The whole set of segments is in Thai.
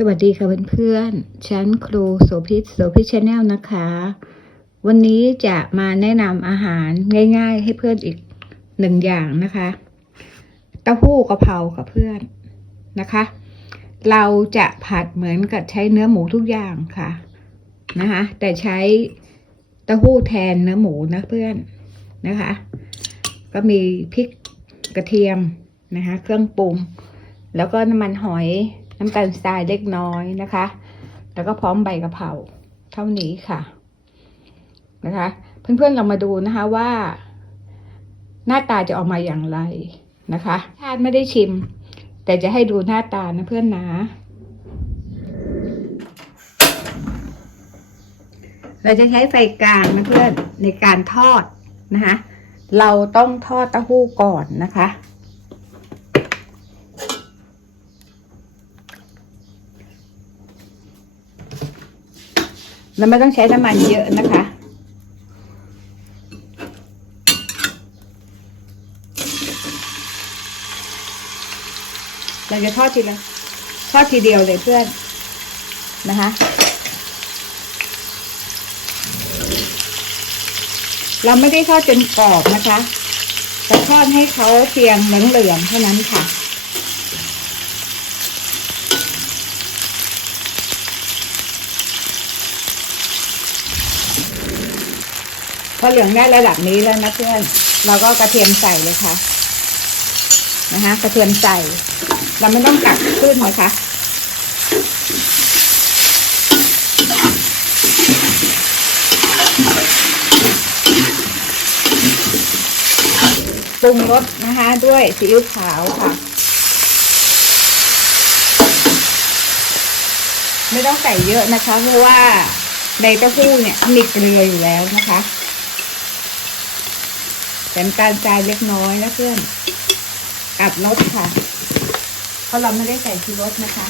สวัสดีค่ะเพื่อนๆฉันครูโสภิตโสภิตชาแนลนะคะ วันนี้จะมาแนะนำอาหารง่าย ๆ ให้เพื่อนอีกหนึ่งอย่างนะคะ เต้าหู้กะเพรากับเพื่อนนะคะ เราจะผัดเหมือนกับใช้เนื้อหมูทุกอย่างค่ะนะคะ แต่ใช้เต้าหู้แทนเนื้อหมูนะเพื่อนนะคะ ก็มีพริกกระเทียมนะคะ เครื่องปรุง แล้วก็น้ำมันหอย น้ำตาลทรายเล็กน้อยนะคะ แล้วก็พร้อมใบกะเพราเท่านี้ค่ะ นะคะ เพื่อนๆเรามาดูนะคะว่า หน้าตาจะออกมาอย่างไรนะคะชาติไม่ได้ชิม แต่จะให้ดูหน้าตานะเพื่อนนะเราจะใช้ไฟกลางนะเพื่อนในการทอดนะคะ เราต้องทอดเต้าหู้ก่อนนะคะ เราไม่ต้องใช้น้ำมันเยอะนะคะ เราจะทอดทีละทอดทีเดียวเลยเพื่อนนะคะเราไม่ได้ทอดจนกรอบนะคะ แต่ทอดให้เขาเพียงเหลืองๆเท่านั้นค่ะ พอเหลืองได้ระดับนี้แล้วนะเพื่อน เราก็กระเทียมใส่เลยค่ะ นะคะกระเทียมใส่ เราไม่ต้องกักขึ้นนะคะปรุงรสนะคะ ด้วยซีอิ๊วขาวค่ะ ไม่ต้องใส่เยอะนะคะ เพราะว่าในเต้าหู้เนี่ยมีเกลืออยู่แล้วนะคะ แต่น้ำตาลทรายเล็กน้อยนะเพื่อนอัดรสค่ะ เพราะเราไม่ได้ใส่ชูรสนะคะ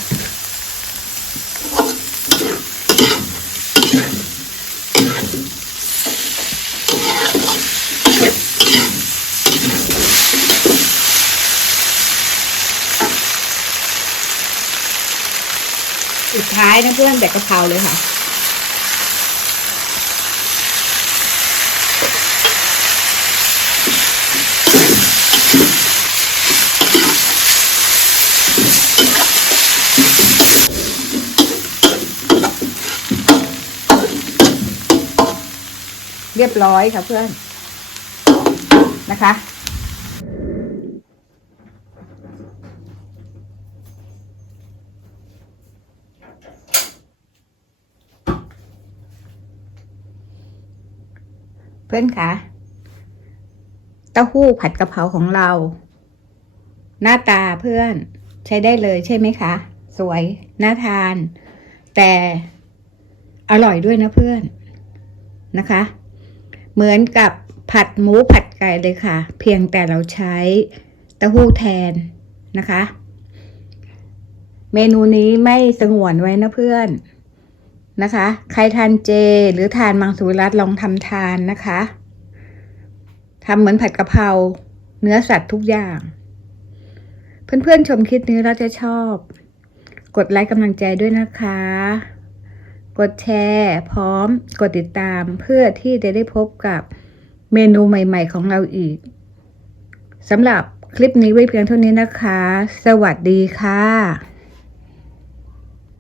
สุดท้ายนะเพื่อนแบบกะเพราเลยค่ะ เรียบร้อยค่ะเพื่อน นะคะ เพื่อนคะเต้าหู้ผัดกะเพราของเรา หน้าตาเพื่อนใช้ได้เลยใช่ไหมคะ สวย น่าทาน แต่อร่อยด้วยนะเพื่อนนะคะ เหมือนกับผัดหมูผัดไก่เลยค่ะ เพียงแต่เราใช้เต้าหู้แทนนะคะ เมนูนี้ไม่สงวนไว้นะเพื่อนนะคะ ใครทานเจหรือทานมังสวิรัตลองทำทานนะคะทำเหมือนผัดกะเพราเนื้อสัตว์ทุกอย่าง เพื่อนๆชมคลิปนี้เราจะชอบ กดไลค์กำลังใจด้วยนะคะ กดแชร์ พร้อมกดติดตามเพื่อที่จะได้พบกับเมนูใหม่ๆของเราอีกสำหรับคลิปนี้ไว้เพียงเท่านี้นะคะ สวัสดีค่ะ